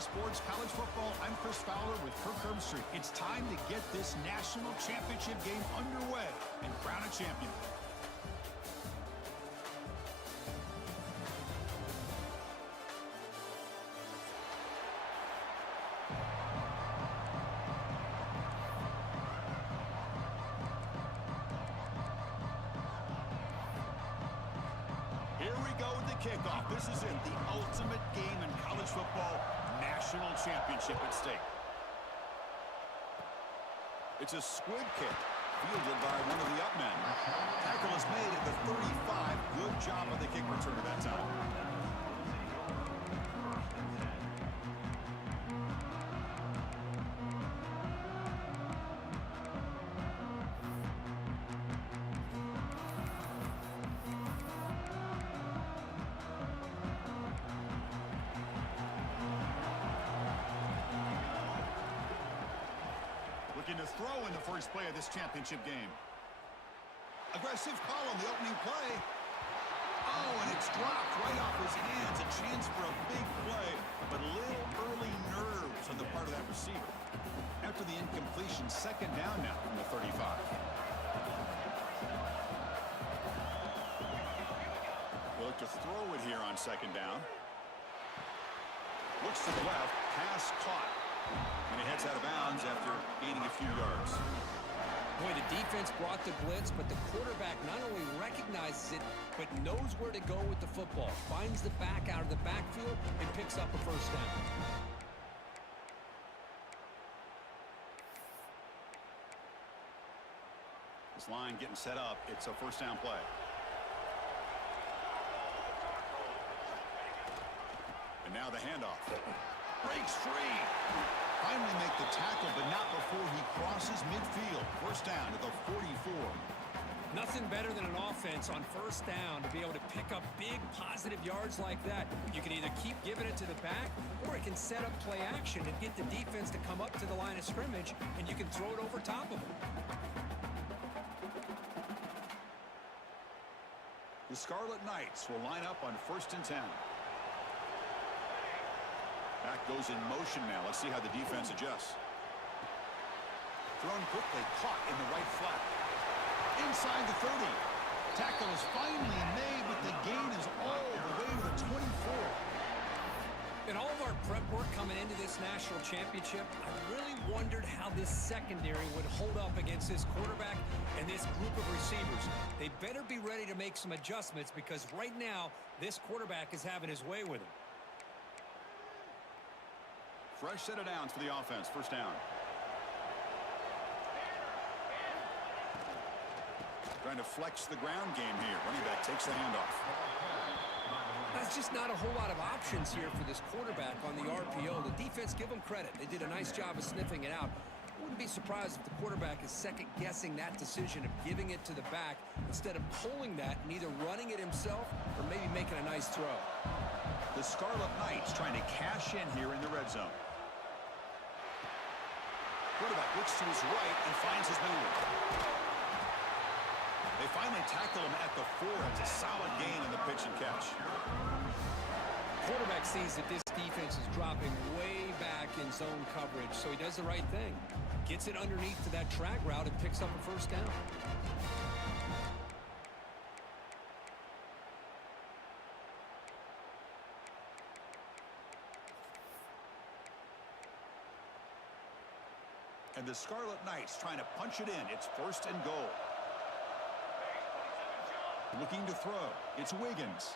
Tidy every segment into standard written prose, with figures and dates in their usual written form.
Sports College Football. I'm Chris Fowler with Kirk Herbstreit. It's time to get this national championship game underway and crown a champion. Here we go with the kickoff. This is it, the ultimate game in college football, national championship at stake. It's a squib kick, fielded by one of the up men. Tackle is made at the 35. Good job of the kick returner that time. Looking to throw in the first play of this championship game. Aggressive call on the opening play. Oh, and it's dropped right off his hands. A chance for a big play, but little early nerves on the part of that receiver. After the incompletion, second down now from the 35. They'll look to throw it here on second down. Looks to the left, pass caught. And he heads out of bounds after gaining a few yards. Boy, the defense brought the blitz, but the quarterback not only recognizes it, but knows where to go with the football. Finds the back out of the backfield and picks up a first down. This line getting set up. It's a first down play. And now the handoff. Breaks free. Finally make the tackle, but not before he crosses midfield. First down to the 44. Nothing better than an offense on first down to be able to pick up big positive yards like that. You can either keep giving it to the back, or it can set up play action and get the defense to come up to the line of scrimmage, and you can throw it over top of them. The Scarlet Knights will line up on 1st and 10. Back goes in motion now. Let's see how the defense adjusts. Thrown quickly, caught in the right flat. Inside the 30. Tackle is finally made, but the gain is all the way to the 24. In all of our prep work coming into this national championship, I really wondered how this secondary would hold up against this quarterback and this group of receivers. They better be ready to make some adjustments, because right now, this quarterback is having his way with him. Fresh set of downs for the offense. First down. Trying to flex the ground game here. Running back takes the handoff. That's just not a whole lot of options here for this quarterback on the RPO. The defense, give them credit. They did a nice job of sniffing it out. I wouldn't be surprised if the quarterback is second-guessing that decision of giving it to the back instead of pulling that and either running it himself or maybe making a nice throw. The Scarlet Knights trying to cash in here in the red zone. Quarterback looks to his right and finds his man. They finally tackle him at the 4. It's a solid gain on the pitch and catch. Quarterback sees that this defense is dropping way back in zone coverage, so he does the right thing. Gets it underneath to that track route and picks up a first down. And the Scarlet Knights trying to punch it in. It's 1st and goal. Looking to throw. It's Wiggins.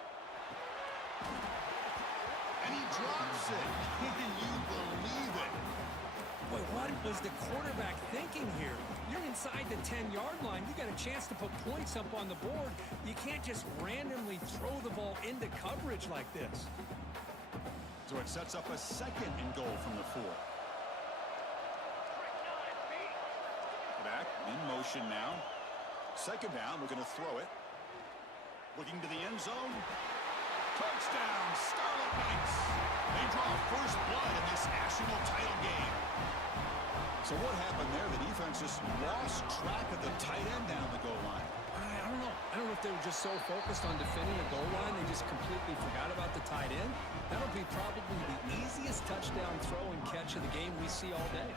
And he drops it. Can you believe it? Boy, what was the quarterback thinking here? You're inside the 10-yard line. You got a chance to put points up on the board. You can't just randomly throw the ball into coverage like this. So it sets up a 2nd and goal from the 4. Back in motion now. 2nd down, looking to throw it. Looking to the end zone. Touchdown, Scarlet Knights. They draw first blood in this national title game. So what happened there? The defense just lost track of the tight end down the goal line. I don't know. I don't know if they were just so focused on defending the goal line, they just completely forgot about the tight end. That'll be probably the easiest biggest touchdown throw and catch of the game we see all day.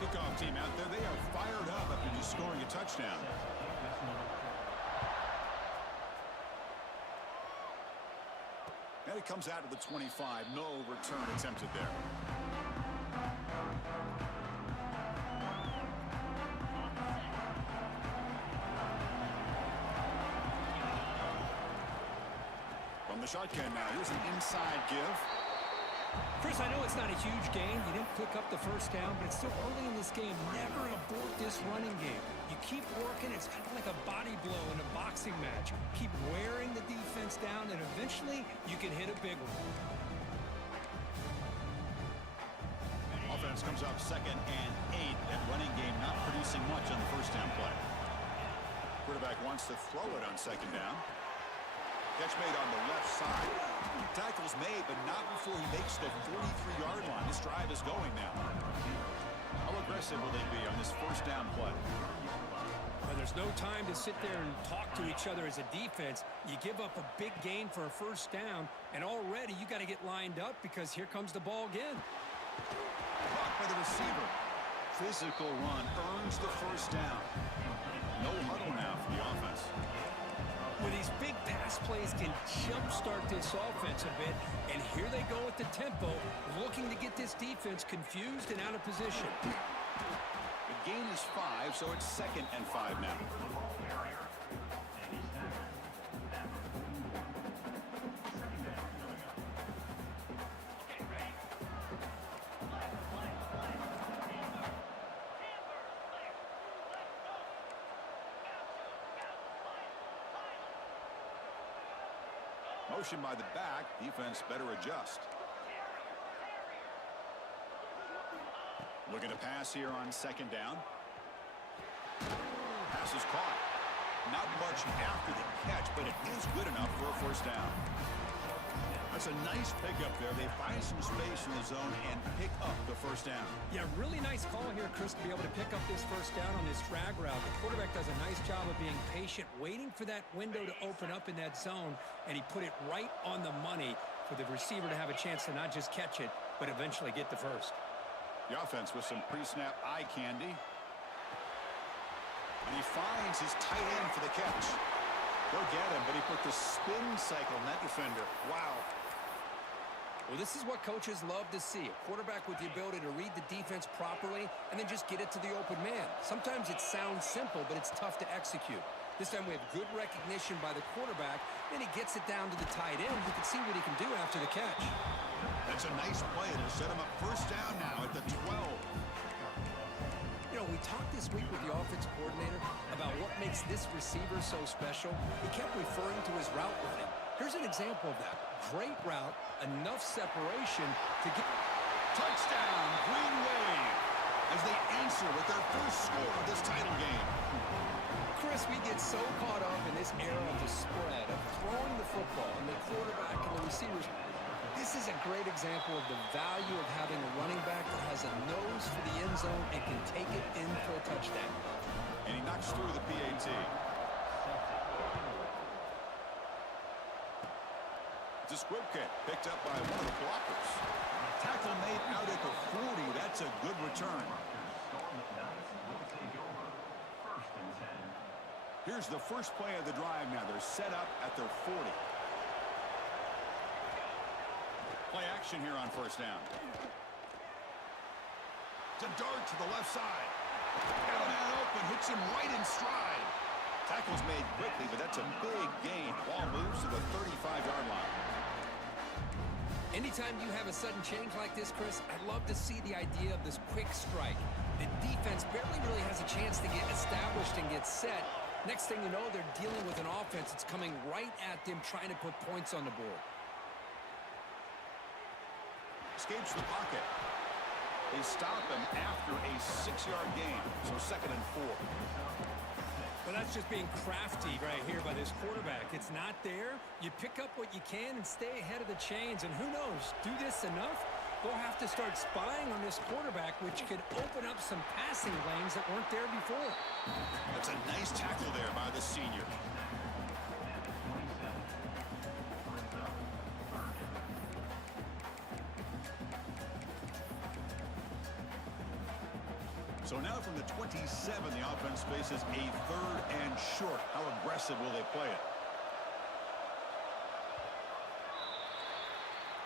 Kickoff team out there, they are fired up after just scoring a touchdown. And it comes out to the 25. No return attempted there. From the shotgun now, here's an inside give. Chris, I know it's not a huge gain. You didn't pick up the first down, but it's still early in this game. Never abort this running game. You keep working. It's kind of like a body blow in a boxing match. Keep wearing the defense down, and eventually you can hit a big one. Offense comes up 2nd and 8. That running game not producing much on the first down play. Quarterback wants to throw it on 2nd down. Catch made on the left side. Tackle's made, but not before he makes the 43-yard line. This drive is going now. How aggressive will they be on this first down play? Well, there's no time to sit there and talk to each other as a defense. You give up a big gain for a first down, and already you got to get lined up because here comes the ball again. Blocked by the receiver. Physical run earns the first down. No huddle now for the offense. Well, these big pass plays can jumpstart this offense a bit, and here they go at the tempo, looking to get this defense confused and out of position. The gain is 5, so it's 2nd and 5 now. Motion by the back. Defense better adjust. Looking to pass here on 2nd down. Pass is caught. Not much after the catch, but it is good enough for a first down. That's a nice pickup there. They find some space in the zone and pick up the first down. Yeah, really nice call here, Chris, to be able to pick up this first down on this drag route. The quarterback does a nice job of being patient, waiting for that window to open up in that zone, and he put it right on the money for the receiver to have a chance to not just catch it, but eventually get the first. The offense with some pre-snap eye candy. And he finds his tight end for the catch. Go get him, but he put the spin cycle on that defender. Wow. Well, this is what coaches love to see. A quarterback with the ability to read the defense properly and then just get it to the open man. Sometimes it sounds simple, but it's tough to execute. This time we have good recognition by the quarterback. Then he gets it down to the tight end. You can see what he can do after the catch. That's a nice play to set him up first down now at the 12. You know, we talked this week with the offensive coordinator about what makes this receiver so special. He kept referring to his route running. Here's an example of that. Great route, enough separation to get... Touchdown, Green Wave, as they answer with their first score of this title game. Chris, we get so caught up in this era of the spread, of throwing the football, and the quarterback and the receivers. This is a great example of the value of having a running back that has a nose for the end zone and can take it in for a touchdown. And he knocks through the PAT. It's a squib kick picked up by one of the blockers. Tackle made out at the 40. That's a good return. Here's the first play of the drive now. They're set up at their 40. Play action here on first down. To dart to the left side. Got a man open, hits him right in stride. Tackle's made quickly, but that's a big gain. Ball moves to the 35-yard line. Anytime you have a sudden change like this, Chris, I'd love to see the idea of this quick strike. The defense barely really has a chance to get established and get set. Next thing you know, they're dealing with an offense that's coming right at them, trying to put points on the board. Escapes the pocket. They stop him after a 6-yard gain, so 2nd and 4. Well, that's just being crafty right here by this quarterback. It's not there. You pick up what you can and stay ahead of the chains. And who knows, do this enough, they'll have to start spying on this quarterback, which could open up some passing lanes that weren't there before. That's a nice tackle there by the senior. So now from the 27, the offense faces a 3rd and short. How aggressive will they play it?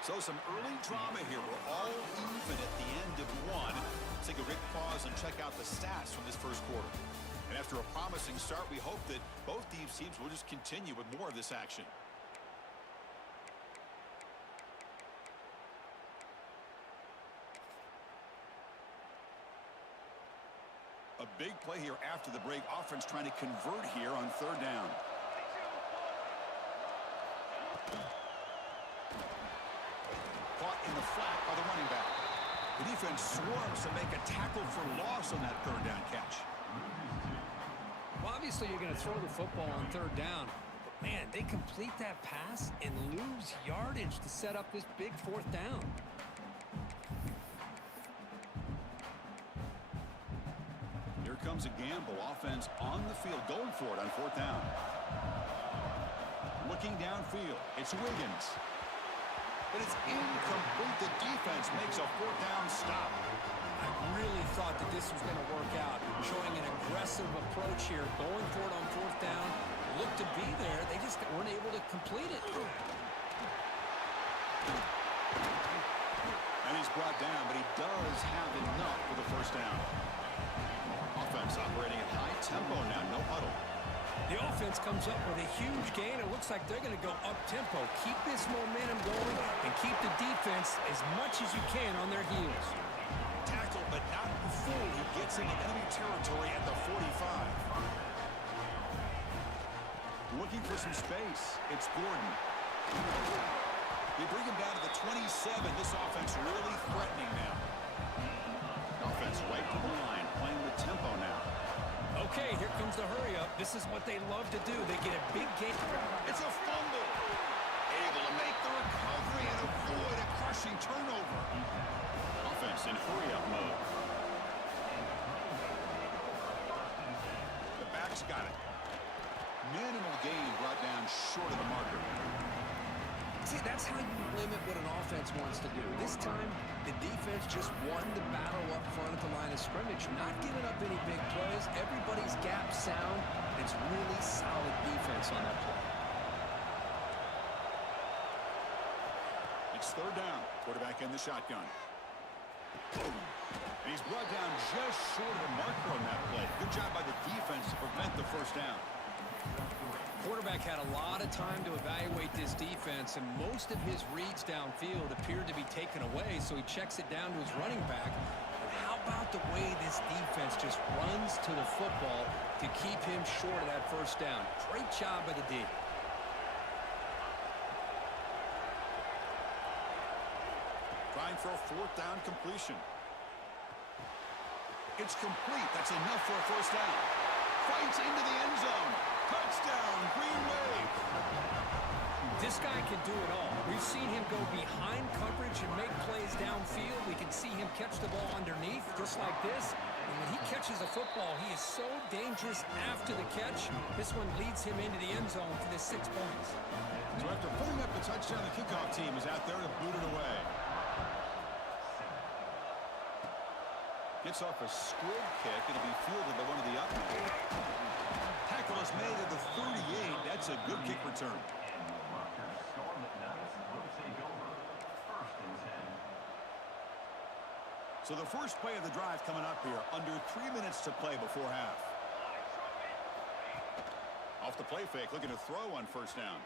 So some early drama here. We're all even at the end of one. Let's take a quick pause and check out the stats from this first quarter. And after a promising start, we hope that both these teams will just continue with more of this action. A big play here after the break. Offense trying to convert here on 3rd down. Caught in the flat by the running back. The defense swarms to make a tackle for loss on that 3rd down catch. Well, obviously you're going to throw the football on 3rd down. But, man, they complete that pass and lose yardage to set up this big 4th down. Here comes a gamble. Offense on the field, going for it on 4th down. Looking downfield, it's Wiggins. But it's incomplete. The defense makes a 4th down stop. I really thought that this was going to work out, showing an aggressive approach here, going for it on 4th down. Looked to be there. They just weren't able to complete it. And he's brought down, but he does have enough for the 1st down. Offense operating at high tempo now, no huddle. The offense comes up with a huge gain. It looks like they're going to go up-tempo. Keep this momentum going and keep the defense as much as you can on their heels. Tackle, but not before he gets into enemy territory at the 45. Looking for some space. It's Gordon. They bring him down to the 27. This offense really threatening now. Offense right to the line, playing with tempo now. Okay, here comes the hurry up. This is what they love to do. They get a big gain. It's a fumble. Able to make the recovery and avoid a crushing turnover. Offense in hurry-up mode. The back's got it. Minimal gain brought down short of the marker. See, that's how you limit what an offense wants to do. This time, the defense just won the battle up front at the line of scrimmage, not giving up any big plays. Everybody's gap sound. It's really solid defense on that play. It's 3rd down. Quarterback in the shotgun. And he's brought down just short of the marker on that play. Good job by the defense to prevent the 1st down. Quarterback had a lot of time to evaluate this defense, and most of his reads downfield appeared to be taken away, so he checks it down to his running back. But how about the way this defense just runs to the football to keep him short of that 1st down? Great job by the D. Trying for a 4th down completion. It's complete. That's enough for a 1st down. Fights into the end zone. Touchdown, Green Wave. This guy can do it all. We've seen him go behind coverage and make plays downfield. We can see him catch the ball underneath, just like this. And when he catches a football, he is so dangerous after the catch. This one leads him into the end zone for the 6 points. So after putting up the touchdown, the kickoff team is out there to boot it away. Gets off a squib kick. It'll be fielded by one of the up men. Tackle is made at the 38. That's a good kick return. So the first play of the drive coming up here. Under 3 minutes to play before half. Off the play fake, looking to throw on 1st down.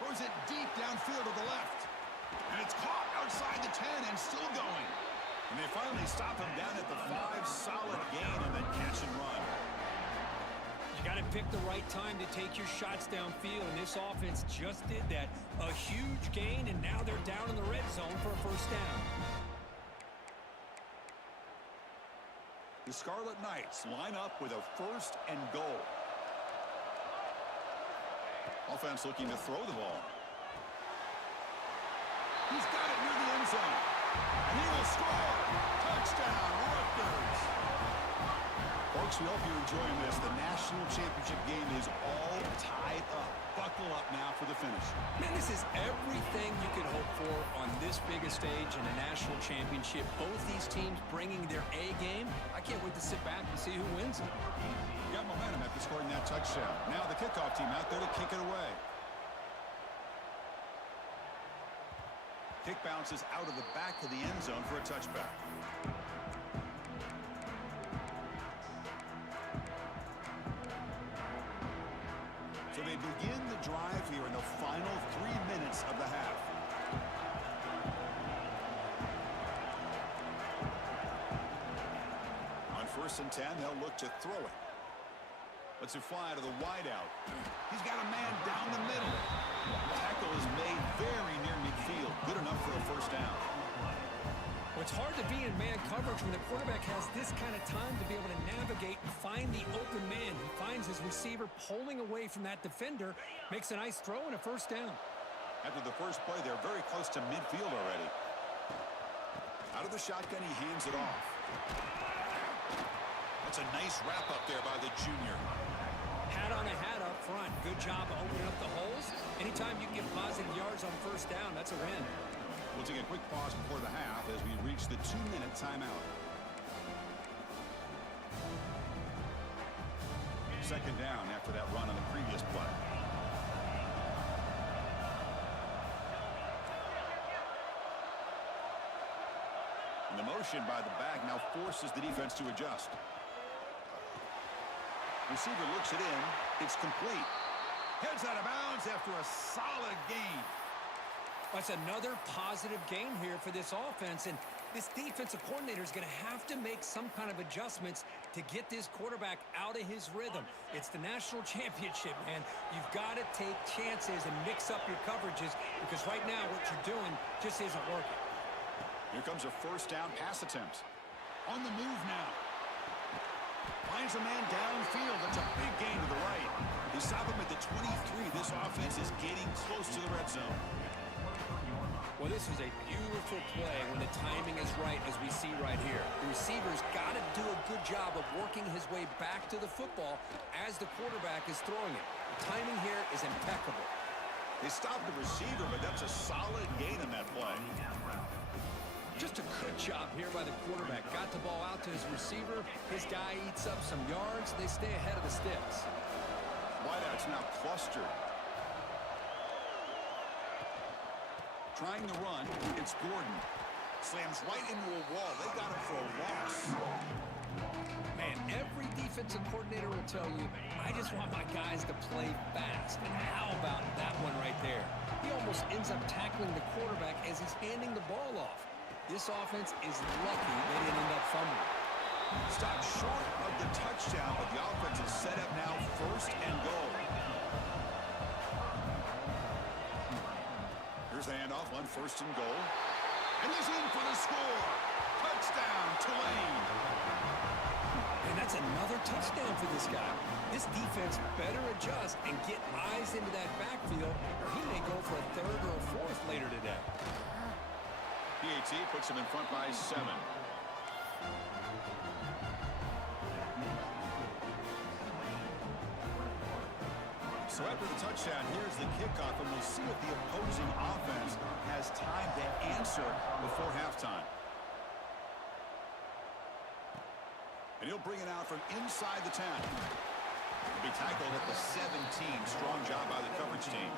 Throws it deep downfield to the left. And it's caught outside the 10 and still going. And they finally stop him down at the 5. Solid gain and then catch and run. You got to pick the right time to take your shots downfield, and this offense just did that. A huge gain, and now they're down in the red zone for a 1st down. The Scarlet Knights line up with a 1st and goal. Offense looking to throw the ball. He's got it near the end zone. And he will score. Touchdown, Rutgers. Folks, we hope you're enjoying this. The national championship game is all tied up. Buckle up now for the finish. Man, this is everything you could hope for on this biggest stage in a national championship. Both these teams bringing their A game. I can't wait to sit back and see who wins it. You got momentum after scoring that touchdown. Now the kickoff team out there to kick it away. Kick bounces out of the back of the end zone for a touchback. So they begin the drive here in the final 3 minutes of the half. On 1st and 10, they'll look to throw it. Lets it fly to the wideout. He's got a man down the middle. The tackle is made very near midfield. Good enough for a first down. Well, it's hard to be in man coverage when the quarterback has this kind of time to be able to navigate and find the open man. He finds his receiver pulling away from that defender, makes a nice throw and a first down. After the first play, they're very close to midfield already. Out of the shotgun, he hands it off. That's a nice wrap up there by the junior. Hat on a hat up front. Good job of opening up the holes. Anytime you can get positive yards on first down, that's a win. We'll take a quick pause before the half as we reach the 2-minute timeout. Second down after that run on the previous play. And the motion by the back now forces the defense to adjust. Receiver looks it in. It's complete. Heads out of bounds after a solid gain. That's another positive gain here for this offense, and this defensive coordinator is going to have to make some kind of adjustments to get this quarterback out of his rhythm. It's the national championship, man. You've got to take chances and mix up your coverages because right now what you're doing just isn't working. Here comes a first down pass attempt. On the move now. Finds a man downfield. That's a big gain to the right. They stop him at the 23. This offense is getting close to the red zone. Well, this is a beautiful play when the timing is right, as we see right here. The receiver's got to do a good job of working his way back to the football as the quarterback is throwing it. The timing here is impeccable. They stopped the receiver, but that's a solid gain on that play. Just a good job here by the quarterback. Got the ball out to his receiver. His guy eats up some yards. They stay ahead of the sticks. Wideout's now clustered. Trying to run, it's Gordon. Slams right into a wall. They got him for a loss. Man, every defensive coordinator will tell you, I just want my guys to play fast. And how about that one right there? He almost ends up tackling the quarterback as he's handing the ball off. This offense is lucky they didn't end up fumbling. Stopped short of the touchdown, but the offense is set up now 1st and goal. Here's the handoff on 1st and goal. And he's in for the score. Touchdown, Tulane. And that's another touchdown for this guy. This defense better adjust and get eyes into that backfield, or he may go for a 3rd or a 4th later today. PAT puts him in front by 7. So after the touchdown, here's the kickoff, and we'll see if the opposing offense has time to answer before halftime. And he'll bring it out from inside the 10. He'll be tackled at the 17. Strong job by the coverage team.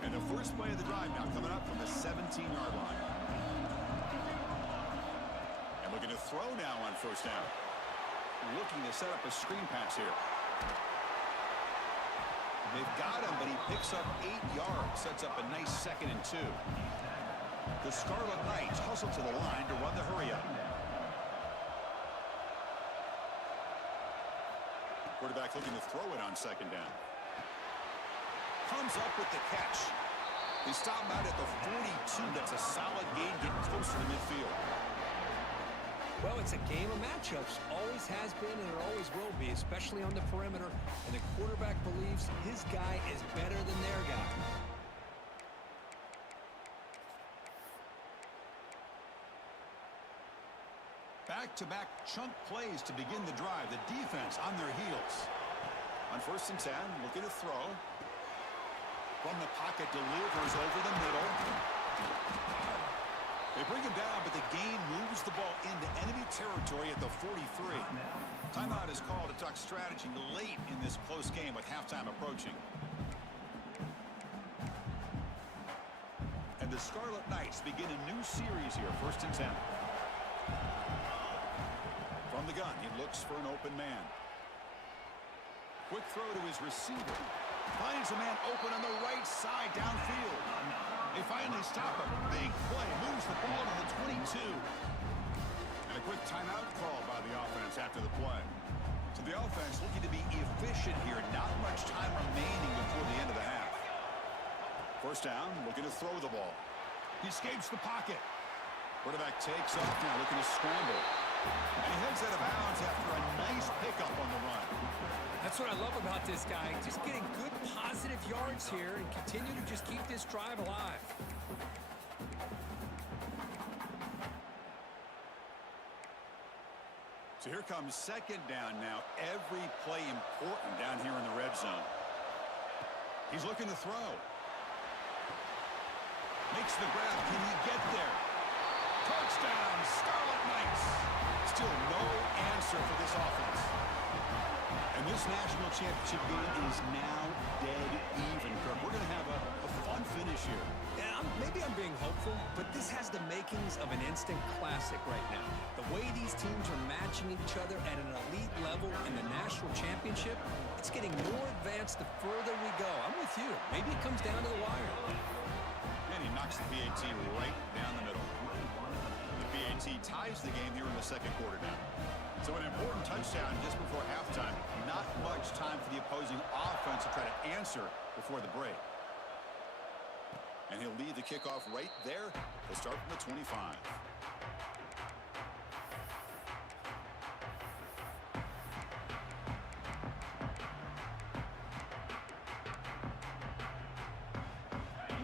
And the first play of the drive now coming up from the 17-yard line. And looking to throw now on 1st down. Looking to set up a screen pass here. They've got him, but he picks up 8 yards. Sets up a nice 2nd and 2. The Scarlet Knights hustle to the line to run the hurry-up. Quarterback looking to throw it on 2nd down. Comes up with the catch. They stop him out at the 42. That's a solid gain, getting closer to midfield. Well, it's a game of matchups. Always has been and it always will be, especially on the perimeter. And the quarterback believes his guy is better than their guy. back-to-back chunk plays to begin the drive. The defense on their heels. On 1st and 10, looking to throw. From the pocket, delivers over the middle. They bring him down, but the gain moves the ball into enemy territory at the 43. Timeout is called to talk strategy late in this close game with halftime approaching. And the Scarlet Knights begin a new series here, 1st and 10. From the gun, he looks for an open man. Quick throw to his receiver. Finds a man open on the right side downfield. They finally stop him. Big play. Moves the ball to the 22. And a quick timeout call by the offense after the play. So the offense looking to be efficient here. Not much time remaining before the end of the half. 1st down, looking to throw the ball. He escapes the pocket. Quarterback takes off now, looking to scramble. And he heads out of bounds after a nice pickup on the run. That's what I love about this guy. Just getting good positive yards here and continue to just keep this drive alive. So here comes 2nd down now. Every play important down here in the red zone. He's looking to throw. Makes the grab. Can he get there? Touchdown, Scarlet Knights. Still no answer for this offense. And this national championship game is now dead even, Kirk. We're going to have a fun finish here. Yeah, maybe I'm being hopeful, but this has the makings of an instant classic right now. The way these teams are matching each other at an elite level in the national championship, it's getting more advanced the further we go. I'm with you. Maybe it comes down to the wire. And he knocks the PAT right down the middle. The PAT ties the game here in the 2nd quarter now. So an important touchdown just before halftime. Not much time for the opposing offense to try to answer before the break. And he'll lead the kickoff right there. They'll start from the 25.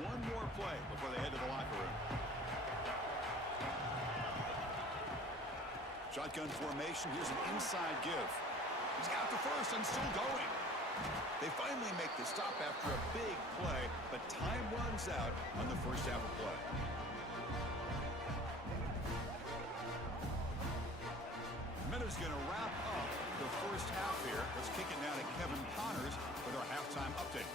One more play before they head to the locker room. Shotgun formation. Here's an inside give. He's got the first and still going. They finally make the stop after a big play, but time runs out on the 1st half of play. Miller's going to wrap up the 1st half here. Let's kick it now to Kevin Connors with our halftime update.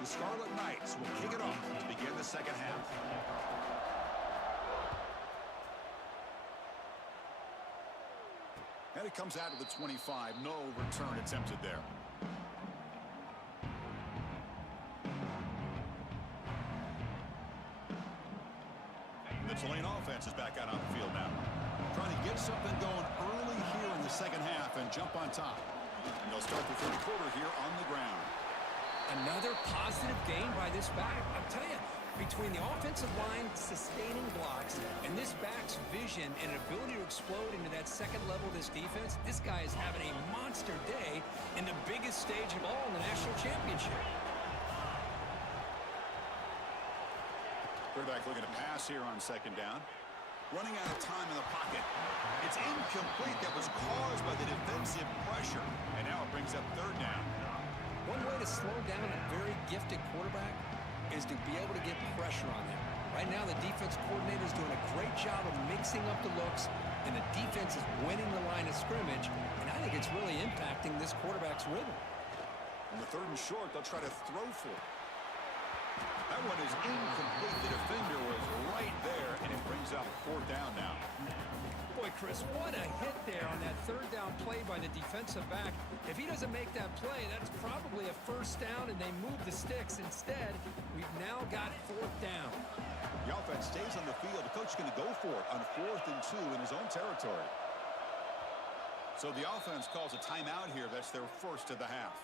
The Scarlet Knights will kick it off to begin the 2nd half. And it comes out of the 25. No return attempted there. The Tulane offense is back out on the field now. Trying to get something going early here in the 2nd half and jump on top. And they'll start the 3rd quarter here on the ground. Another positive gain by this back. I'll tell you, between the offensive line sustaining blocks and this back's vision and ability to explode into that 2nd level of this defense, this guy is having a monster day in the biggest stage of all in the national championship. Quarterback looking to pass here on 2nd down. Running out of time in the pocket. It's incomplete. That was caused by the defensive pressure. And now it brings up 3rd down. One way to slow down a very gifted quarterback is to be able to get pressure on them. Right now, the defense coordinator is doing a great job of mixing up the looks, and the defense is winning the line of scrimmage, and I think it's really impacting this quarterback's rhythm. On the 3rd and short, they'll try to throw for it. That one is incomplete. The defender was right there, and it brings up 4th down now. Boy, Chris, what a hit there on that 3rd down play by the defensive back. If he doesn't make that play, that's probably a 1st down, and they move the sticks. Instead, we've now got 4th down. The offense stays on the field. The coach is going to go for it on 4th and 2 in his own territory. So the offense calls a timeout here. That's their 1st of the half.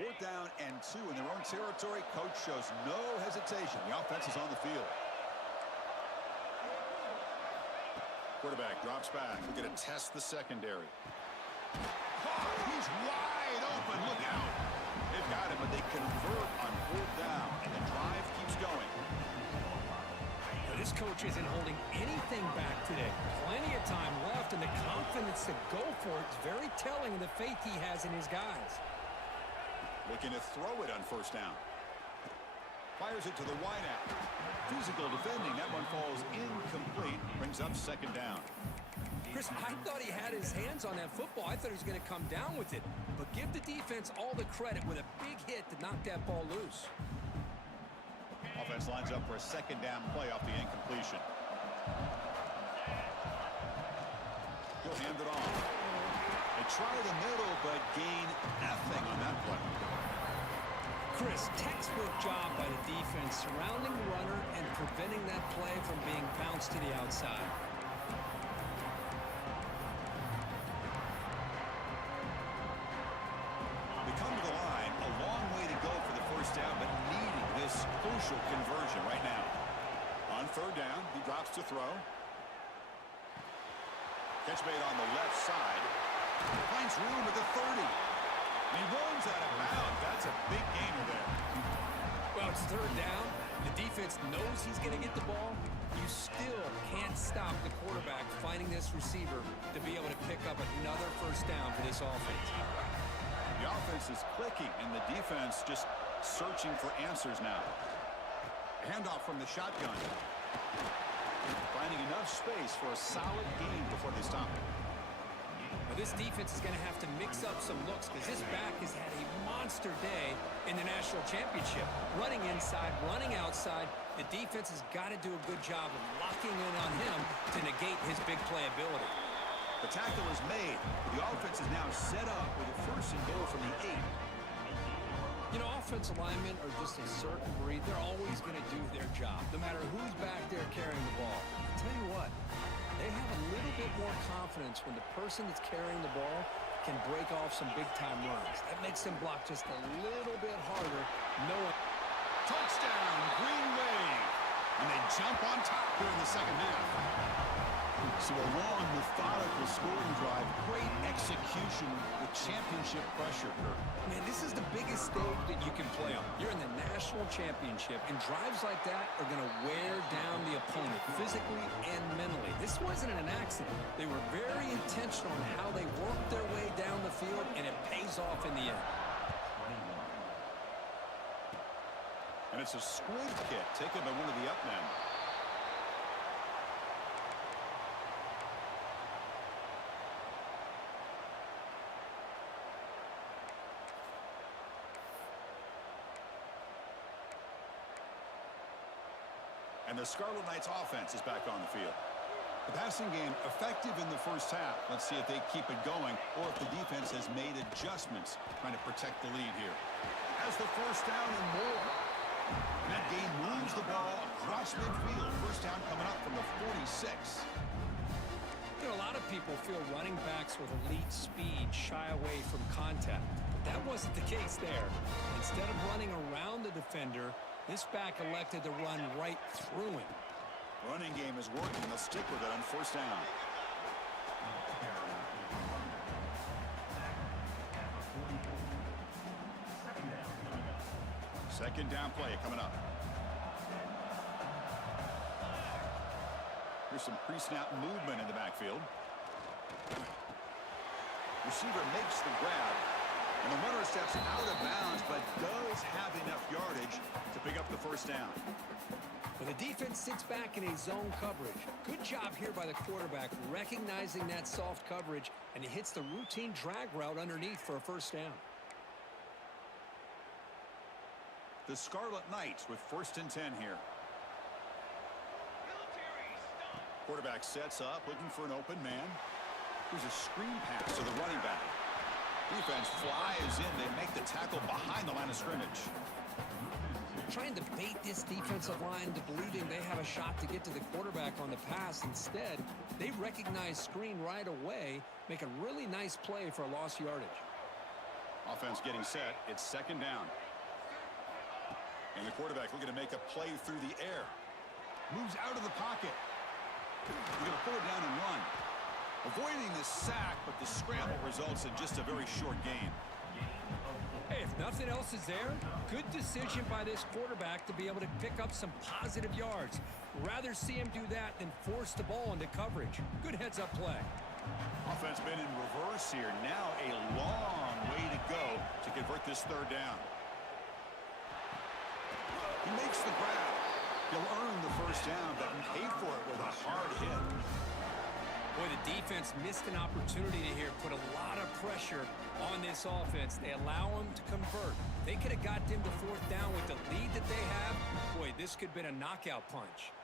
4th down and 2 in their own territory. Coach shows no hesitation. The offense is on the field. Quarterback drops back. We're going to test the secondary. Oh, he's wide open. Look out. They've got him, but they convert on 4th down, and the drive keeps going. This coach isn't holding anything back today. Plenty of time left, and the confidence to go for it is very telling of the faith he has in his guys. Looking to throw it on 1st down. Fires it to the wideout. Physical defending. That one falls incomplete. Brings up 2nd down. Chris, I thought he had his hands on that football. I thought he was going to come down with it. But give the defense all the credit with a big hit to knock that ball loose. Offense lines up for a 2nd down play off the incompletion. He'll hand it off. They try the middle, but gain nothing on that play. Chris, textbook job by the defense surrounding the runner and preventing that play from being bounced to the outside. They come to the line, a long way to go for the 1st down, but needing this crucial conversion right now. On 3rd down, he drops to throw. Catch made on the left side. Finds room at the 30. And he runs out of bounds. That's a big gainer there. Well, it's 3rd down. The defense knows he's going to get the ball. You still can't stop the quarterback finding this receiver to be able to pick up another 1st down for this offense. The offense is clicking, and the defense just searching for answers now. Handoff from the shotgun. Finding enough space for a solid gain before they stop it. Well, this defense is going to have to mix up some looks because this back has had a monster day in the national championship. Running inside, running outside. The defense has got to do a good job of locking in on him to negate his big play ability. The tackle is made. The offense is now set up with a 1st and goal from the 8. You know, offensive linemen are just a certain breed. They're always going to do their job, no matter who's back there carrying the ball. I'll tell you what, they have a little bit more confidence when the person that's carrying the ball can break off some big-time runs. That makes them block just a little bit harder, knowing. Touchdown, Green Wave. And they jump on top here in the 2nd half. So a long, methodical scoring drive. Great execution with championship pressure. Man, this is the biggest stage that you can play on. You're in the national championship, and drives like that are going to wear down the opponent physically and mentally. This wasn't an accident. They were very intentional in how they worked their way down the field, and it pays off in the end. And it's a squib kick taken by one of the up men. And the Scarlet Knights offense is back on the field. The passing game effective in the 1st half. Let's see if they keep it going or if the defense has made adjustments trying to protect the lead here. Has the 1st down and more. And that game moves the ball across midfield. 1st down coming up from the 46. You know, a lot of people feel running backs with elite speed shy away from contact. But that wasn't the case there. Instead of running around the defender, this back elected to run right through him. Running game is working. They'll stick with it on 1st down. Second down play coming up. Here's some pre-snap movement in the backfield. Receiver makes the grab. And the runner steps out of bounds, but does have enough yardage to pick up the 1st down. Well, the defense sits back in a zone coverage. Good job here by the quarterback, recognizing that soft coverage, and he hits the routine drag route underneath for a 1st down. The Scarlet Knights with 1st and 10 here. Quarterback sets up, looking for an open man. Here's a screen pass to the running back. Defense flies in. They make the tackle behind the line of scrimmage. Trying to bait this defensive line to believing they have a shot to get to the quarterback on the pass. Instead, they recognize screen right away, make a really nice play for a lost yardage. Offense getting set. It's second down. And the quarterback looking to make a play through the air. Moves out of the pocket. We're going to pull it down and run. Avoiding the sack, but the scramble results in just a very short gain. Hey, if nothing else is there, good decision by this quarterback to be able to pick up some positive yards. Rather see him do that than force the ball into coverage. Good heads-up play. Offense been in reverse here. Now a long way to go to convert this third down. He makes the grab. He'll earn the first down, but pay for it with a hard hit. Boy, the defense missed an opportunity to here put a lot of pressure on this offense. They allow them to convert. They could have got them to fourth down with the lead that they have. Boy, this could have been a knockout punch.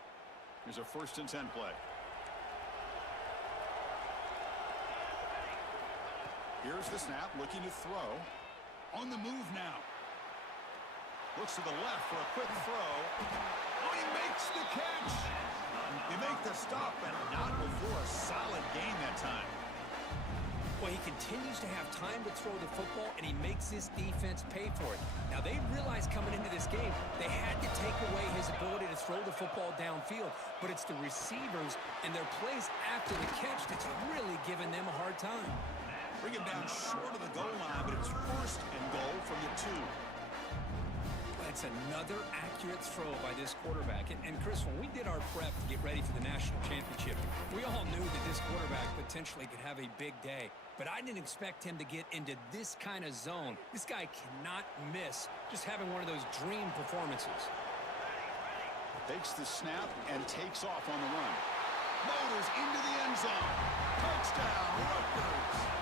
Here's a 1st and 10 play. Here's the snap, looking to throw. On the move now. Looks to the left for a quick throw. Oh, he makes the catch. They make the stop, but not before a solid gain that time. Well, he continues to have time to throw the football, and he makes this defense pay for it. Now, they realized coming into this game they had to take away his ability to throw the football downfield, but it's the receivers and their plays after the catch that's really giving them a hard time. Bring him down short of the goal line, but it's 1st and goal from the 2. It's another accurate throw by this quarterback. And Chris, when we did our prep to get ready for the national championship, we all knew that this quarterback potentially could have a big day. But I didn't expect him to get into this kind of zone. This guy cannot miss just having one of those dream performances. Takes the snap and takes off on the run. Motors into the end zone. Touchdown, Rutgers.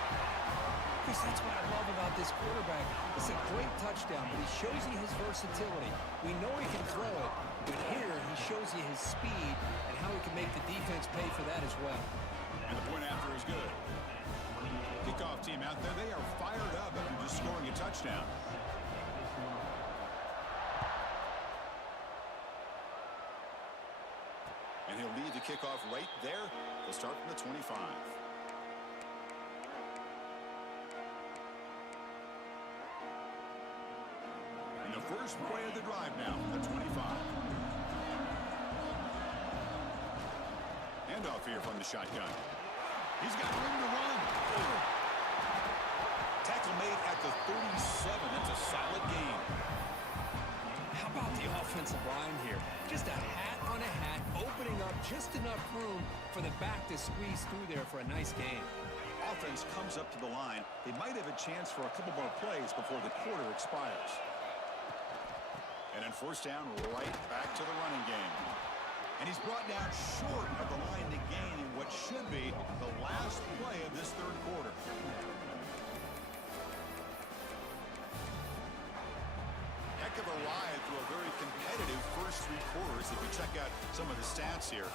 Chris, that's what I love about this quarterback. It's a great touchdown, but he shows you his versatility. We know he can throw it, but here he shows you his speed and how he can make the defense pay for that as well. And the point after is good. Kickoff team out there, they are fired up after just scoring a touchdown. And he'll lead the kickoff right there. They'll start from the 25. And the first play of the drive now, the 25. Handoff here from the shotgun. He's got room to run. Tackle made at the 37. That's a solid gain. How about the offensive line here? Just a hat on a hat, opening up just enough room for the back to squeeze through there for a nice gain. Offense comes up to the line. They might have a chance for a couple more plays before the quarter expires. And then 1st down, right back to the running game. And he's brought down short of the line to gain in what should be the last play of this third quarter. Heck of a ride through a very competitive first 3 quarters if you check out some of the stats here.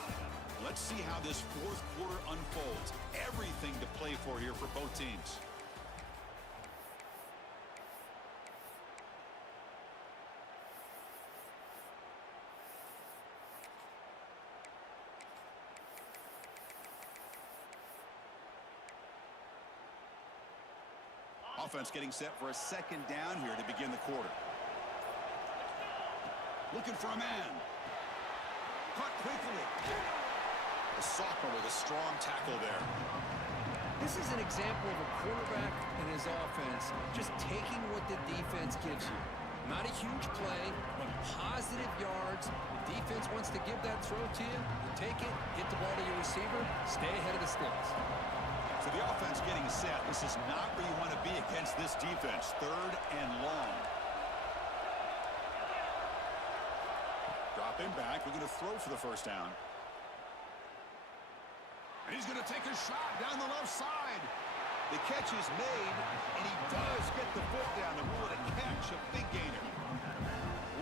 Let's see how this 4th quarter unfolds. Everything to play for here for both teams. Offense getting set for a 2nd down here to begin the quarter. Looking for a man. Caught quickly. The sophomore with a strong tackle there. This is an example of a quarterback and his offense just taking what the defense gives you. Not a huge play, but positive yards. The defense wants to give that throw to you. You take it, get the ball to your receiver, stay ahead of the sticks. So the offense getting set. This is not where you want to be against this defense. 3rd and long. Dropping back. We're going to throw for the 1st down. And he's going to take a shot down the left side. The catch is made, and he does get the foot down to rule it a catch, a big gainer.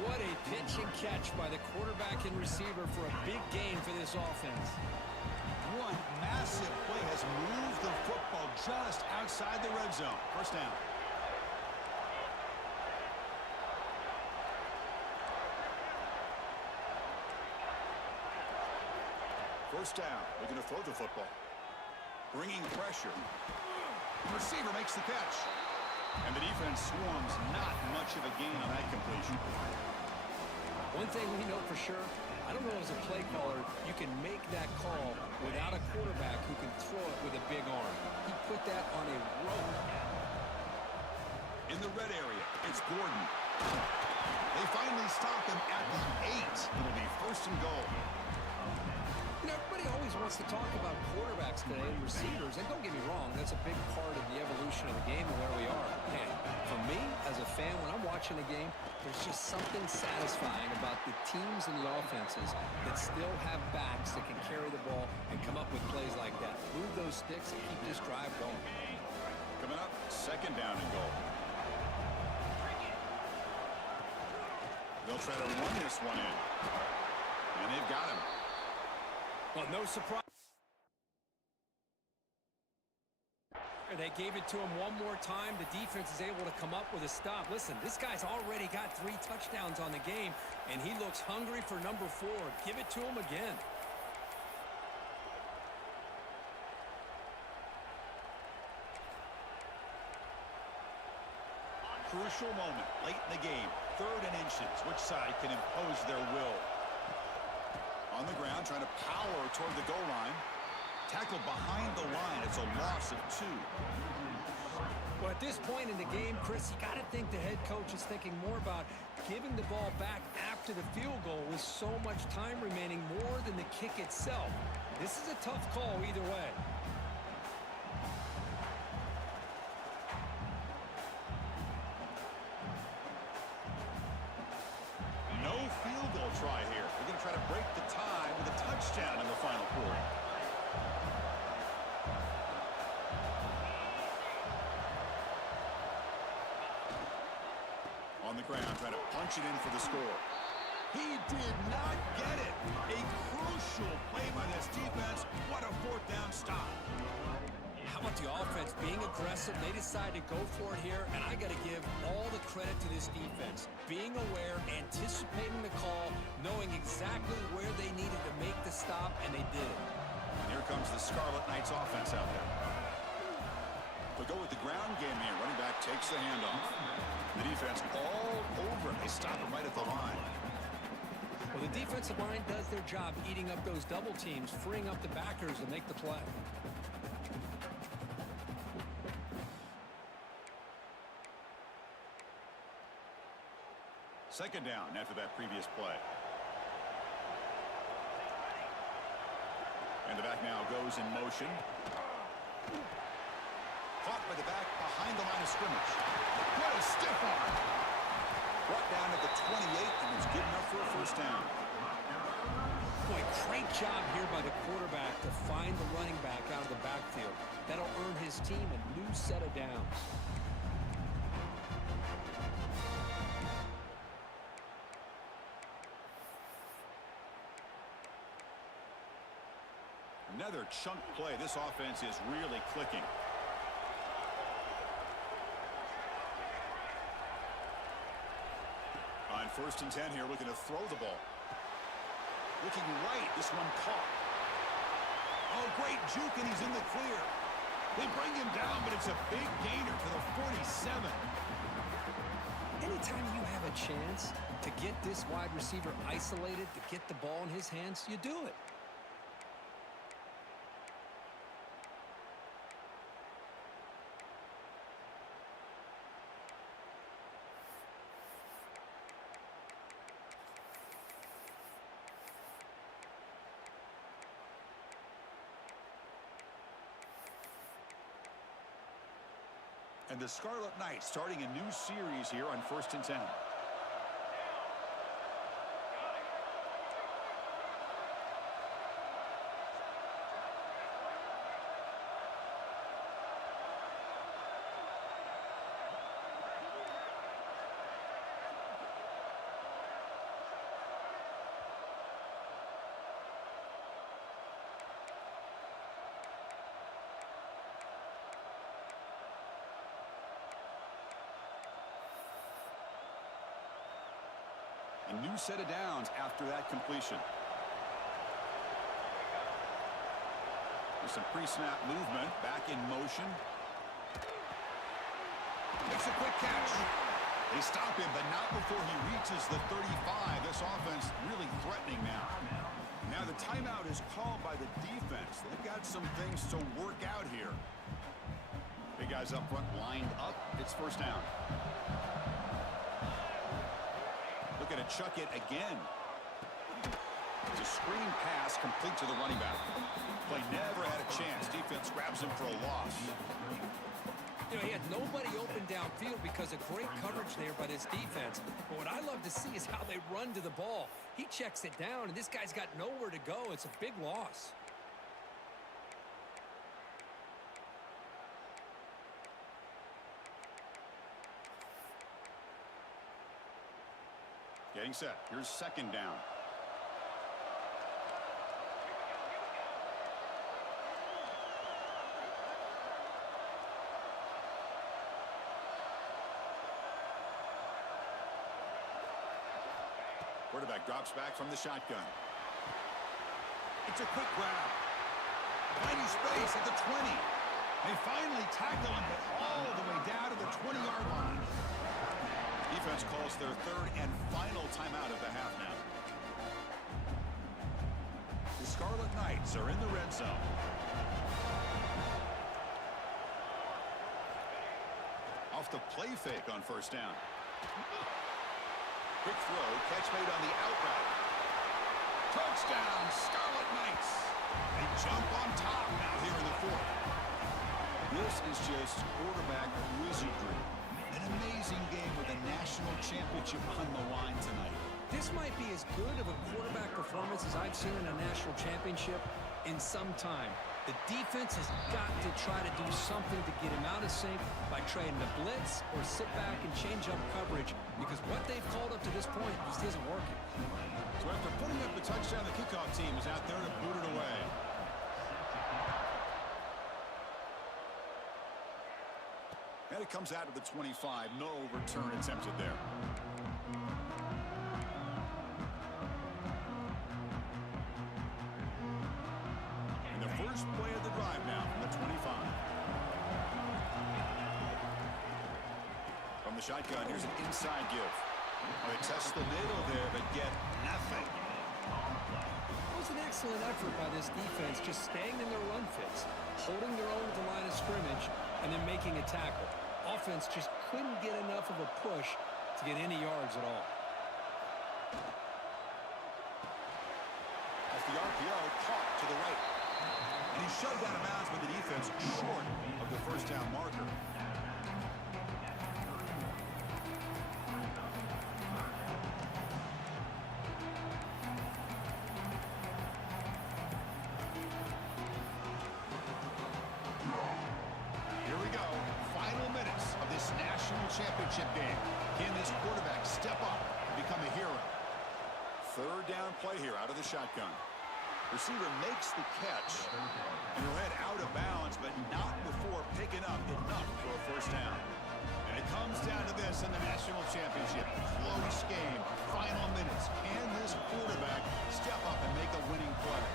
What a pitch and catch by the quarterback and receiver for a big gain for this offense. One massive play has moved the football just outside the red zone. 1st down. First down. They're going to throw the football. Bringing pressure. The receiver makes the catch. And the defense swarms not much of a gain on that completion. One thing we know for sure, I don't know as a play caller, you can make that call without a quarterback who can throw it with a big arm. He put that on a rope. In the red area, it's Gordon. They finally stop him at the 8. It'll be first and goal. You know, everybody always wants to talk about quarterbacks today and receivers, and don't get me wrong, that's a big part of the evolution of the game and where we are. Man, for me, as a fan, when I'm watching a game, there's just something satisfying about the teams and the offenses that still have backs that can carry the ball and come up with plays like that. Move those sticks and keep this drive going. Coming up, second down and goal. They'll try to run this one in. And they've got him. Well, no surprise. They gave it to him one more time. The defense is able to come up with a stop. Listen, this guy's already got 3 touchdowns on the game, and he looks hungry for number 4. Give it to him again. Crucial moment late in the game. 3rd and inches. Which side can impose their will? On the ground, trying to power toward the goal line. Tackled behind the line. It's a loss of 2. Well, at this point in the game, Chris, you got to think the head coach is thinking more about giving the ball back after the field goal with so much time remaining more than the kick itself. This is a tough call either way. No field goal try here. They're going to try to break the tie with a touchdown in the final quarter. On the ground, trying to punch it in for the score. He did not get it. A crucial play by this defense. What a 4th down stop. How about the offense being aggressive? They decided to go for it here, and I got to give all the credit to this defense. Being aware, anticipating the call, knowing exactly where they needed to make the stop, and they did it. And here comes the Scarlet Knights offense out there. They'll go with the ground game here. Running back takes the handoff. The defense all over him. They stop him right at the line. Well, the defensive line does their job eating up those double teams, freeing up the backers to make the play. Second down after that previous play. And the back now goes in motion. Caught by the back behind the line of scrimmage. What a stiff arm. Brought down at the 28, and it's good enough for a first down. Boy, great job here by the quarterback to find the running back out of the backfield. That'll earn his team a new set of downs. Another chunk play. This offense is really clicking. On 1st and 10 here, looking to throw the ball. Looking right, this one caught. Oh, great juke, and he's in the clear. They bring him down, but it's a big gainer for the 47. Anytime you have a chance to get this wide receiver isolated, to get the ball in his hands, you do it. And the Scarlet Knights starting a new series here on 1st and 10. A new set of downs after that completion. There's some pre-snap movement, back in motion. Makes a quick catch. They stop him, but not before he reaches the 35. This offense really threatening now. Now the timeout is called by the defense. They've got some things to work out here. Big guys up front lined up. It's first down. Looking to chuck it again. It's a screen pass complete to the running back. Play never had a chance. Defense grabs him for a loss. You know, he had nobody open downfield because of great coverage there by this defense. But what I love to see is how they run to the ball. He checks it down, and this guy's got nowhere to go. It's a big loss. Getting set. Here's second down. Quarterback drops back from the shotgun. It's a quick grab. Tiny space at the 20. They finally tackle him, but all the way down to the 20-yard line. Defense calls their third and final timeout of the half now. The Scarlet Knights are in the red zone. Off the play fake on first down. Quick throw, catch made on the out route. Touchdown, Scarlet Knights. They jump on top now here in the fourth. This is just quarterback wizardry. An amazing game with a national championship on the line tonight. This might be as good of a quarterback performance as I've seen in a national championship in some time. The defense has got to try to do something to get him out of sync by trying to blitz or sit back and change up coverage, because what they've called up to this point just isn't working. So after putting up the touchdown, the kickoff team is out there to boot it away. And it comes out of the 25. No return attempted there. And the first play of the drive now from the 25. From the shotgun, here's an inside give. They test the middle there, but get nothing. It was an excellent effort by this defense, just staying in their run fits, holding their own at the line of scrimmage, and then making a tackle. Offense just couldn't get enough of a push to get any yards at all. As the RPO caught to the right. And he's shoved out of bounds with the defense short of the first down marker. Championship game. Can this quarterback step up and become a hero? Third down play here out of the shotgun. Receiver makes the catch and he'll head out of bounds, but not before picking up enough for a first down. And it comes down to this in the national championship. Close game, final minutes. Can this quarterback step up and make a winning play?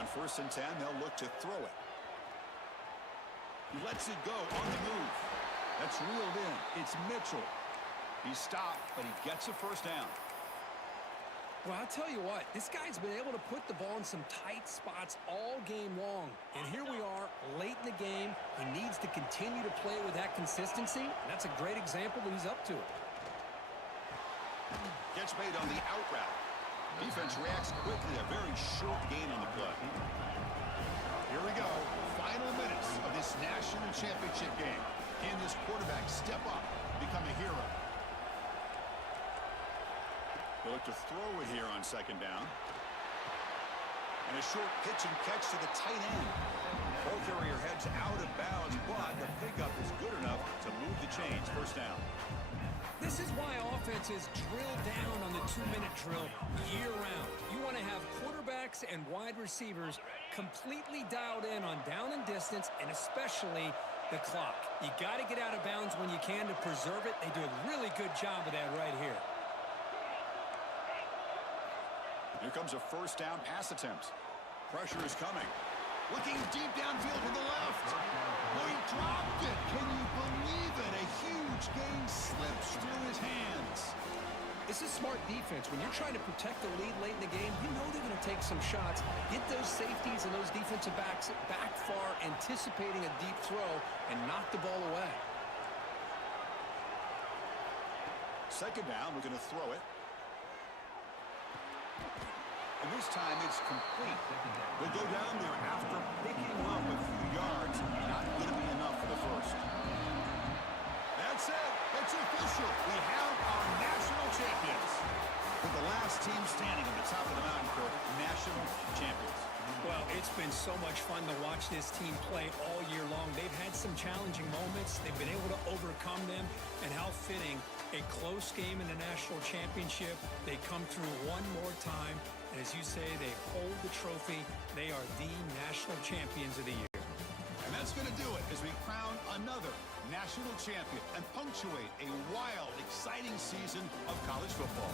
On 1st and 10, they'll look to throw it. He lets it go on the move. That's reeled in. It's Mitchell. He's stopped, but he gets a first down. Well, I'll tell you what, this guy's been able to put the ball in some tight spots all game long. And here we are, late in the game. He needs to continue to play with that consistency. And that's a great example that he's up to it. Gets made on the out route. Defense reacts quickly. A very short gain on the play. Here we go. Final minutes of this national championship game. Can this quarterback step up and become a hero? They look to throw it here on second down. And a short pitch and catch to the tight end. Ball carrier heads out of bounds, but the pickup is good enough to move the chains. First down. This is why offenses drill down on the 2-minute drill year-round. You want to have quarterbacks and wide receivers completely dialed in on down and distance, and especially the clock. You got to get out of bounds when you can to preserve it. They do a really good job of that right here. Here comes a first down pass attempt. Pressure is coming. Looking deep downfield to the left. Oh, he dropped it. Can you believe smart defense. When you're trying to protect the lead late in the game, you know they're going to take some shots, get those safeties and those defensive backs back far, anticipating a deep throw, and knock the ball away. Second down, we're going to throw it. And this time it's complete. We'll go down there after picking up a few yards. Not going to be enough for the first. That's it. It's official. We have our national champions. With the last team standing at the top of the mountain court, national champions. Well, it's been so much fun to watch this team play all year long. They've had some challenging moments. They've been able to overcome them. And how fitting, a close game in the national championship. They come through one more time. And as you say, they hold the trophy. They are the national champions of the year. And that's going to do it as we crown another national champion and punctuate a wild, exciting season of college football.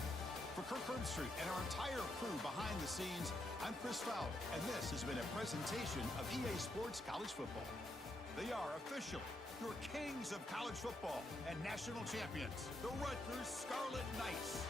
For Kirk Herbstreit and our entire crew behind the scenes, I'm Chris Fowler, and this has been a presentation of EA Sports College Football. They are official, your kings of college football and national champions, the Rutgers Scarlet Knights.